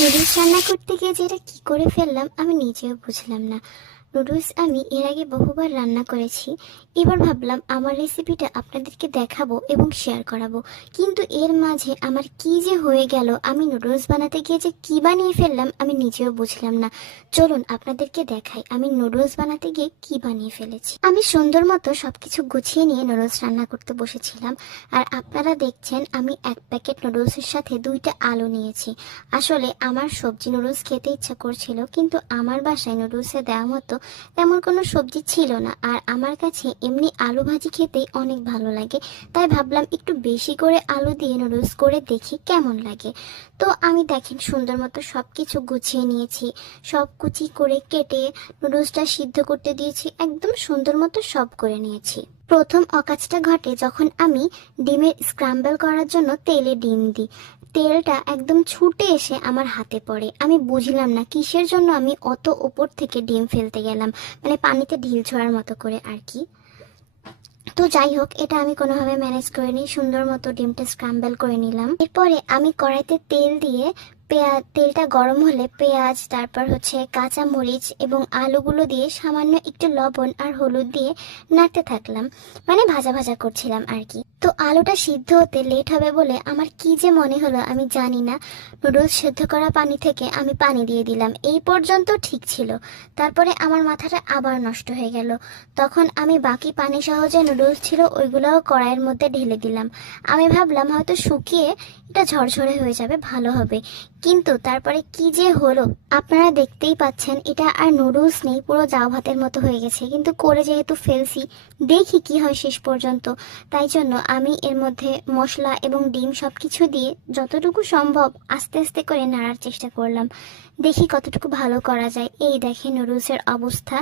Noodles রান্না করতে গিয়ে যে এটা কী করে ফেললাম আমি নিজেও বুঝলাম না। নুডলস আমি এর আগে বহুবার রান্না করেছি। এবার ভাবলাম আমার রেসিপিটা আপনাদেরকে দেখাবো এবং শেয়ার করাবো। কিন্তু এর মাঝে আমার কি যে হয়ে গেল, আমি নুডলস বানাতে গিয়ে যে কী বানিয়ে ফেললাম আমি নিজেও বুঝলাম না। চলুন আপনাদেরকে দেখাই আমি নুডলস বানাতে গিয়ে কী বানিয়ে ফেলেছি। আমি সুন্দর মতো সব কিছু গুছিয়ে নিয়ে নুডলস রান্না করতে বসেছিলাম। আর আপনারা দেখছেন আমি এক প্যাকেট নুডলসের সাথে 2টা আলু নিয়েছি। আসলে আমার সবজি নুডলস খেতে ইচ্ছা করছিল, কিন্তু আমার বাসায় নুডলসে দেওয়া মতো তেমন কোনো সবজি ছিল না। আর আমার কাছে এমনি আলু ভাজি খেতেই অনেক ভালো লাগে, তাই ভাবলাম একটু বেশি করে আলু দিয়ে নুডলস করে দেখি কেমন লাগে। তো আমি দেখেন সুন্দর মতো সব কিছু গুছিয়ে নিয়েছি, সব কুচি করে কেটে নুডলসটা সিদ্ধ করতে দিয়েছি, একদম সুন্দর মতো সব করে নিয়েছি। প্রথম অকাজটা ঘটে যখন আমি ডিমের স্ক্রাম্বল করার জন্য তেলে ডিম দিই। তেলটা একদম ছুটে এসে আমার হাতে পড়ে। আমি বুঝলাম না কিসের জন্য আমি অত ওপর থেকে ডিম ফেলতে গেলাম, মানে পানিতে ঢিল ছোঁড়ার মতো করে আর কি। তো যাই হোক, এটা আমি কোনোভাবে ম্যানেজ করে নিই, সুন্দর মতো ডিমটা স্ক্রাম্বল করে নিলাম। এরপরে আমি কড়াইতে তেল দিয়ে তেলটা গরম হলে পেঁয়াজ, তারপর হচ্ছে কাঁচা মরিচ এবং আলুগুলো দিয়ে সামান্য একটু লবণ আর হলুদ দিয়ে নাড়তে থাকলাম, মানে ভাজা ভাজা করছিলাম আর কি। তো আলুটা সিদ্ধ হতে লেট হবে বলে আমার কি যে মনে হলো আমি জানি না, নুডলস সেদ্ধ করা পানি থেকে আমি পানি দিয়ে দিলাম। এই পর্যন্ত ঠিক ছিল, তারপরে আমার মাথাটা আবার নষ্ট হয়ে গেল। তখন আমি বাকি পানি সহ যে নুডলস ছিল ওইগুলোও কড়াইয়ের মধ্যে ঢেলে দিলাম। আমি ভাবলাম হয়তো শুকিয়ে এটা ঝরঝরে হয়ে যাবে, ভালো হবে। কিন্তু তারপরে কি যে হলো আপনারা দেখতেই পাচ্ছেন, এটা আর নুডলস নেই, পুরো জাউ ভাতের মতো হয়ে গেছে। কিন্তু করে যেহেতু ফেলছি, দেখি কি হয় শেষ পর্যন্ত। তাই জন্য আমি এর মধ্যে মশলা এবং ডিম সব কিছু দিয়ে যতটুকু সম্ভব আস্তে আস্তে করে নাড়ার চেষ্টা করলাম, দেখি কতটুকু ভালো করা যায়। এই দেখে নুডলসের অবস্থা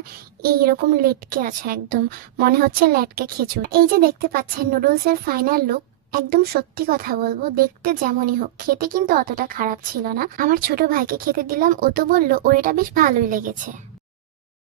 এইরকম লেটকে আছে, একদম মনে হচ্ছে ল্যাটকে খিচুড়ি। এই যে দেখতে পাচ্ছেন নুডলসের ফাইনাল লুক। একদম সত্যি কথা বলবো, দেখতে যেমনই হোক খেতে কিন্তু অতটা খারাপ ছিল না। আমার ছোট ভাইকে খেতে দিলাম, ও তো বললো ওর এটা বেশ ভালোই লেগেছে।